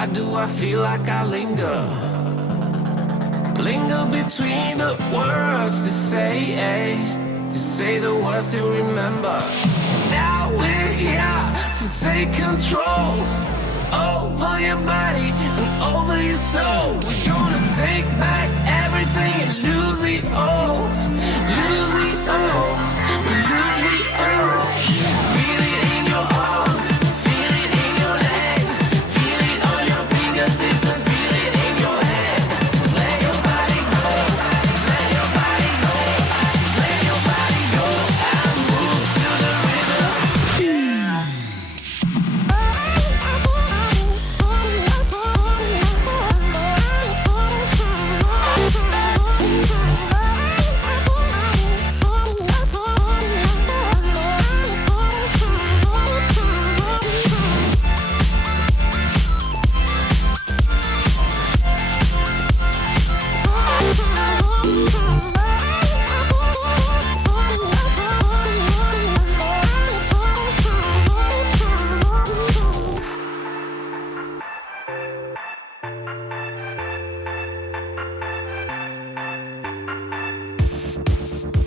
Why do I feel like I linger? Linger between the words to say the words to remember. Now we're here to take control over your body and over your soul. We're gonna take back everything and lose it all. Lose it all. Lose it all. Feel it in your arms, feel it in your legs, feel it on your fingertips and feel it in your head. Just let your body go, just let your body go, just let your body go and move to the rhythm. Yeah.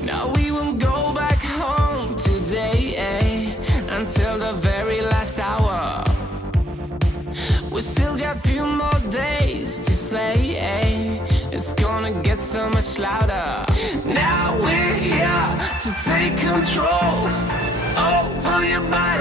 Now we won't go back home today, until the very last hour. We still got few more days to slay, It's gonna get so much louder. Now we're here to take control over your body